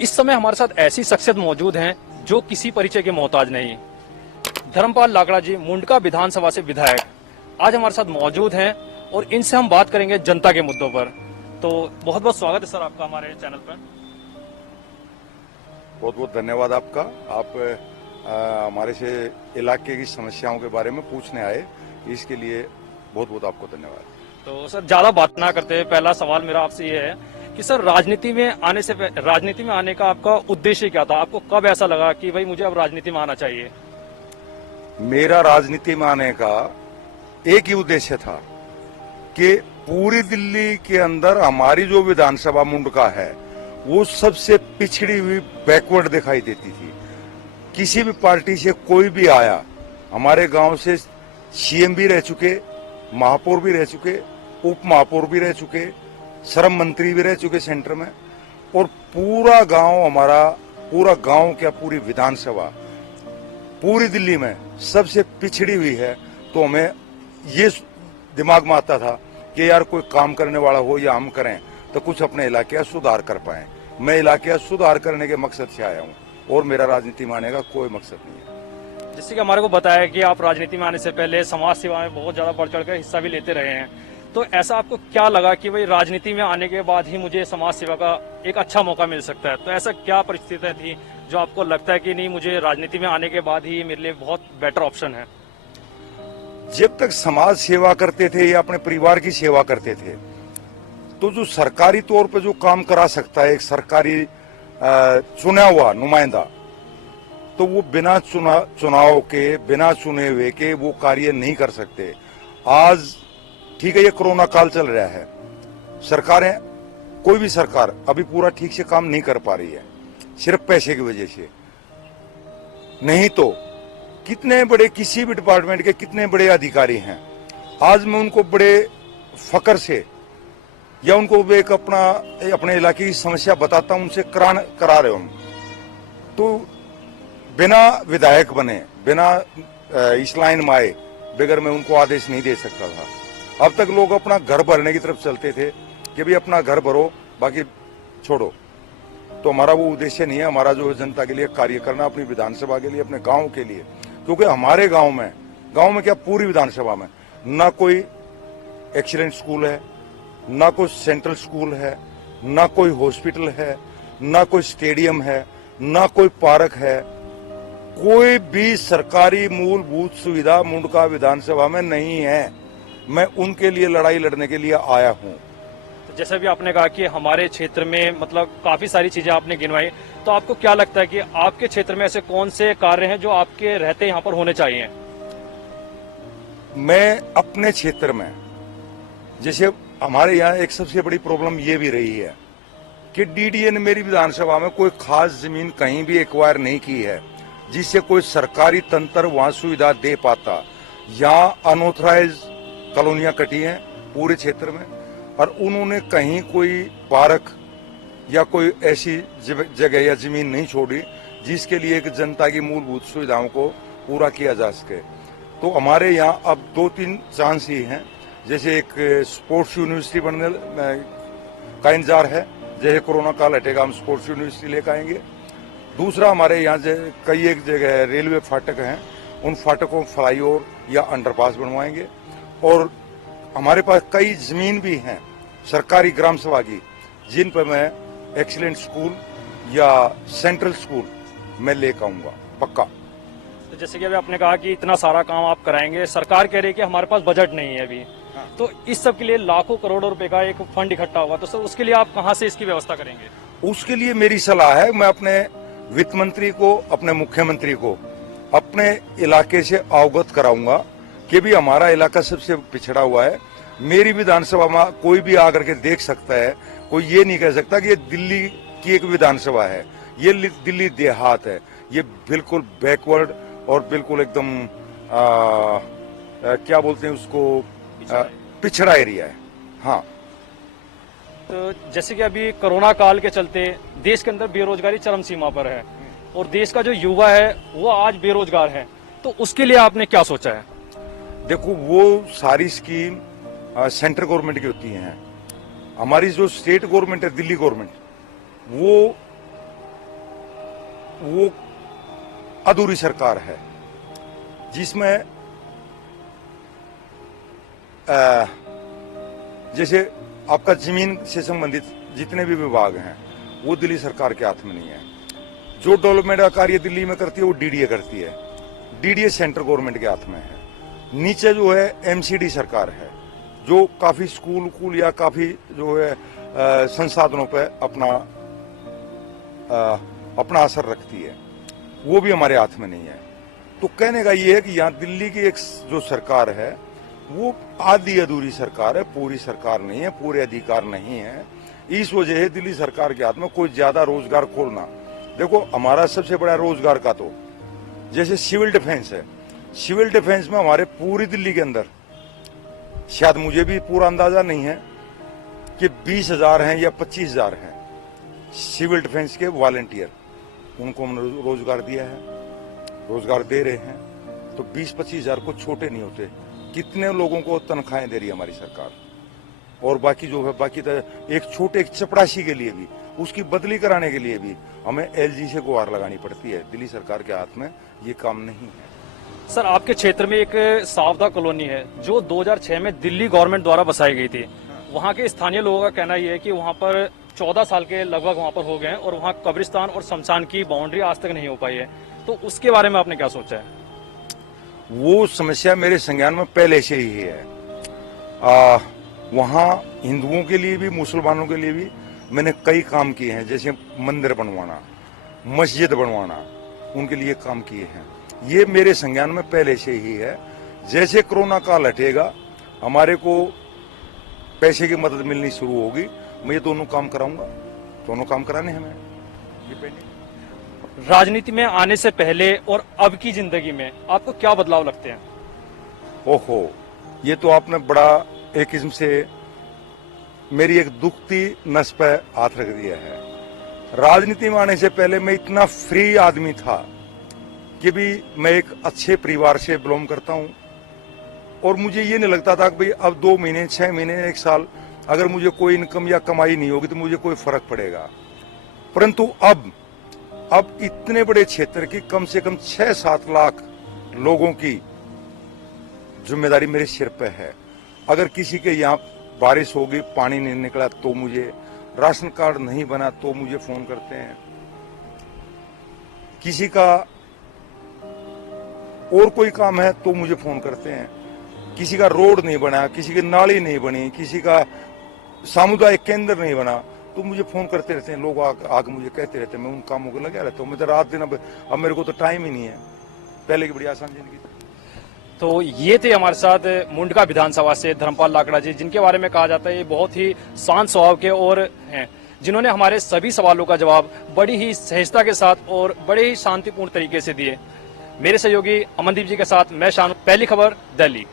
इस समय हमारे साथ ऐसी शख्सियत मौजूद हैं जो किसी परिचय के मोहताज नहीं। धर्मपाल लाकड़ा जी मुंडका विधानसभा से विधायक आज हमारे साथ मौजूद हैं और इनसे हम बात करेंगे जनता के मुद्दों पर। तो बहुत बहुत स्वागत है सर आपका हमारे चैनल पर। बहुत बहुत धन्यवाद आपका। आप हमारे से इलाके की समस्याओं के बारे में पूछने आए, इसके लिए बहुत बहुत आपको धन्यवाद। तो सर ज्यादा बात ना करते, पहला सवाल मेरा आपसे ये है कि सर राजनीति में आने का आपका उद्देश्य क्या था? आपको कब ऐसा लगा कि भाई मुझे अब राजनीति में आना चाहिए? मेरा राजनीति में आने का एक ही उद्देश्य था कि पूरी दिल्ली के अंदर हमारी जो विधानसभा मुंडका है वो सबसे पिछड़ी हुई, बैकवर्ड दिखाई देती थी। किसी भी पार्टी से कोई भी आया, हमारे गांव से सीएम भी रह चुके, महापौर भी रह चुके, उप महापौर भी रह चुके, श्रम मंत्री भी रह चुके सेंटर में, और पूरा गांव हमारा, पूरा गांव क्या पूरी विधानसभा पूरी दिल्ली में सबसे पिछड़ी हुई है। तो हमें ये दिमाग में आता था कि यार कोई काम करने वाला हो या हम करें तो कुछ अपने इलाके का सुधार कर पाए। मैं इलाके का सुधार करने के मकसद से आया हूँ और मेरा राजनीति में आने का कोई मकसद नहीं है। जैसे कि हमारे को बताया कि आप राजनीति में आने से पहले समाज सेवा में बहुत ज्यादा बढ़ चढ़ कर हिस्सा भी लेते रहे हैं, तो ऐसा आपको क्या लगा कि भाई राजनीति में आने के बाद ही मुझे समाज सेवा का एक अच्छा मौका मिल सकता है? तो ऐसा क्या परिस्थितियां थी जो आपको लगता है कि नहीं, मुझे राजनीति में आने के बाद ही मेरे लिए बहुत बेटर ऑप्शन है? जब तक समाज सेवा करते थे या अपने परिवार की सेवा करते थे, तो जो सरकारी तौर पे जो काम करा सकता है एक सरकारी चुना हुआ नुमाइंदा, तो वो बिना चुनाव के, बिना चुने हुए के वो कार्य नहीं कर सकते। आज ठीक है, ये कोरोना काल चल रहा है, सरकारें, कोई भी सरकार अभी पूरा ठीक से काम नहीं कर पा रही है, सिर्फ पैसे की वजह से। नहीं तो कितने बड़े, किसी भी डिपार्टमेंट के कितने बड़े अधिकारी हैं, आज मैं उनको बड़े फकर से या उनको एक अपने इलाके की समस्या बताता हूं, उनसे करा रहे हूं, तो बिना विधायक बने, बिना इस लाइन में आए बगैर मैं उनको आदेश नहीं दे सकता था। अब तक लोग अपना घर भरने की तरफ चलते थे कि भाई अपना घर भरो, बाकी छोड़ो। तो हमारा वो उद्देश्य नहीं है। हमारा जो जनता के लिए कार्य करना, अपनी विधानसभा के लिए, अपने गांव के लिए, क्योंकि हमारे गांव में क्या पूरी विधानसभा में ना कोई एक्सीलेंट स्कूल है, ना कोई सेंट्रल स्कूल है, ना कोई हॉस्पिटल है, ना कोई स्टेडियम है, ना कोई पार्क है, कोई भी सरकारी मूलभूत सुविधा मुंडका विधानसभा में नहीं है। मैं उनके लिए लड़ाई लड़ने के लिए आया हूं। तो जैसे भी आपने कहा कि हमारे क्षेत्र में मतलब काफी सारी चीजें आपने गिनवाई, तो आपको क्या लगता है कि आपके क्षेत्र में ऐसे कौन से कार्य हैं जो आपके रहते यहाँ पर होने चाहिए? मैं अपने क्षेत्र में, जैसे हमारे यहाँ एक सबसे बड़ी प्रॉब्लम ये भी रही है कि डीडीए ने मेरी विधानसभा में कोई खास जमीन कहीं भी एक्वायर नहीं की है जिससे कोई सरकारी तंत्र वहां सुविधा दे पाता। यहाँ अनऑथराइज कॉलोनियां कटी हैं पूरे क्षेत्र में, और उन्होंने कहीं कोई पार्क या कोई ऐसी जगह या जमीन नहीं छोड़ी जिसके लिए एक जनता की मूलभूत सुविधाओं को पूरा किया जा सके। तो हमारे यहाँ अब 2-3 चांस ही हैं, जैसे एक स्पोर्ट्स यूनिवर्सिटी बनने का इंतजार है, जैसे कोरोना काल हटेगा हम स्पोर्ट्स यूनिवर्सिटी लेकर आएंगे। दूसरा, हमारे यहाँ कई एक जगह रेलवे फाटक हैं, उन फाटकों फ्लाईओवर या अंडरपास बनवाएंगे। और हमारे पास कई जमीन भी हैं सरकारी ग्राम सभा की, जिन पर मैं एक्सीलेंट स्कूल या सेंट्रल स्कूल मैं लेकर आऊंगा पक्का। तो जैसे कि अभी आपने कहा कि इतना सारा काम आप कराएंगे, सरकार कह रही है कि हमारे पास बजट नहीं है अभी, तो इस सब के लिए लाखों करोड़ों रुपए का एक फंड इकट्ठा हुआ, तो सर उसके लिए आप कहां से इसकी व्यवस्था करेंगे? उसके लिए मेरी सलाह है, मैं अपने वित्त मंत्री को, अपने मुख्यमंत्री को अपने इलाके से अवगत कराऊंगा कि भी हमारा इलाका सबसे पिछड़ा हुआ है। मेरी विधानसभा में कोई भी आकर के देख सकता है, कोई ये नहीं कह सकता कि ये दिल्ली की एक विधानसभा है, ये दिल्ली देहात है। ये बिल्कुल बैकवर्ड और बिल्कुल एकदम क्या बोलते हैं उसको, पिछड़ा एरिया है। हाँ, तो जैसे कि अभी कोरोना काल के चलते देश के अंदर बेरोजगारी चरम सीमा पर है और देश का जो युवा है वो आज बेरोजगार है, तो उसके लिए आपने क्या सोचा है? देखो, वो सारी स्कीम सेंट्रल गवर्नमेंट की होती हैं। हमारी जो स्टेट गवर्नमेंट है, दिल्ली गवर्नमेंट, वो वो अधूरी सरकार है, जिसमें जैसे आपका जमीन से संबंधित जितने भी विभाग हैं वो दिल्ली सरकार के हाथ में नहीं है। जो डेवलपमेंट का कार्य दिल्ली में करती है वो डीडीए करती है, डीडीए सेंट्रल गवर्नमेंट के हाथ में है। नीचे जो है एमसीडी सरकार है, जो काफी स्कूल या काफी जो है संसाधनों पे अपना असर रखती है, वो भी हमारे हाथ में नहीं है। तो कहने का ये है कि यहाँ दिल्ली की एक जो सरकार है वो आधी अधूरी सरकार है, पूरी सरकार नहीं है, पूरे अधिकार नहीं है। इस वजह से दिल्ली सरकार के हाथ में कोई ज्यादा रोजगार खोलना, देखो हमारा सबसे बड़ा रोजगार का तो जैसे सिविल डिफेंस है, सिविल डिफेंस में हमारे पूरी दिल्ली के अंदर शायद मुझे भी पूरा अंदाजा नहीं है कि 20,000 हैं या 25,000 हैं सिविल डिफेंस के वॉलंटियर, उनको हमने रोजगार दिया है, रोजगार दे रहे हैं। तो 20-25,000 को छोटे नहीं होते, कितने लोगों को तनख्वाहें दे रही है हमारी सरकार। और बाकी जो है बाकी तो एक छोटे चपरासी के लिए भी, उसकी बदली कराने के लिए भी हमें एलजी से गुहार लगानी पड़ती है। दिल्ली सरकार के हाथ में ये काम नहीं है। सर, आपके क्षेत्र में एक सावधा कॉलोनी है जो 2006 में दिल्ली गवर्नमेंट द्वारा बसाई गई थी। वहाँ के स्थानीय लोगों का कहना यह है कि वहाँ पर 14 साल के लगभग वहाँ पर हो गए हैं और वहाँ कब्रिस्तान और शमशान की बाउंड्री आज तक नहीं हो पाई है। तो उसके बारे में आपने क्या सोचा है? वो समस्या मेरे संज्ञान में पहले से ही है। वहाँ हिंदुओं के लिए भी मुसलमानों के लिए भी मैंने कई काम किए हैं, जैसे मंदिर बनवाना, मस्जिद बनवाना, उनके लिए काम किए हैं। ये मेरे संज्ञान में पहले से ही है। जैसे कोरोना काल हटेगा हमारे को पैसे की मदद मिलनी शुरू होगी, मैं ये दोनों काम कराऊंगा, दोनों काम कराने हैं। मैं राजनीति में आने से पहले और अब की जिंदगी में आपको क्या बदलाव लगते हैं? ओहो, ये तो आपने बड़ा एक किस्म से मेरी एक दुखती नस पे हाथ रख दिया है। राजनीति में आने से पहले मैं इतना फ्री आदमी था कि भी मैं एक अच्छे परिवार से बिलोंग करता हूं और मुझे ये नहीं लगता था कि भाई अब 2 महीने, 6 महीने, 1 साल अगर मुझे कोई इनकम या कमाई नहीं होगी तो मुझे कोई फर्क पड़ेगा। परंतु अब इतने बड़े क्षेत्र की कम से कम 6-7 लाख लोगों की जिम्मेदारी मेरे सिर पे है। अगर किसी के यहाँ बारिश होगी, पानी नहीं निकला तो मुझे, राशन कार्ड नहीं बना तो मुझे फोन करते हैं, किसी का और कोई काम है तो मुझे फोन करते हैं, किसी का रोड नहीं बना, किसी की नाली नहीं बनी, किसी का सामुदायिक केंद्र नहीं बना तो मुझे फोन करते रहते हैं। लोग आगे मुझे कहते रहते हैं, मैं उन कामों को लगा रहता हूँ। मैं तो रात दिन अब मेरे को तो टाइम ही नहीं है, पहले की बड़ी आसान जिंदगी। तो ये थे हमारे साथ मुंडका विधानसभा से धर्मपाल लाकड़ा जी, जिनके बारे में कहा जाता है ये बहुत ही शांत स्वभाव के और हैं, जिन्होंने हमारे सभी सवालों का जवाब बड़ी ही सहजता के साथ और बड़े ही शांतिपूर्ण तरीके से दिए। मेरे सहयोगी अमनदीप जी के साथ मैं शानू, पहली खबर, दिल्ली।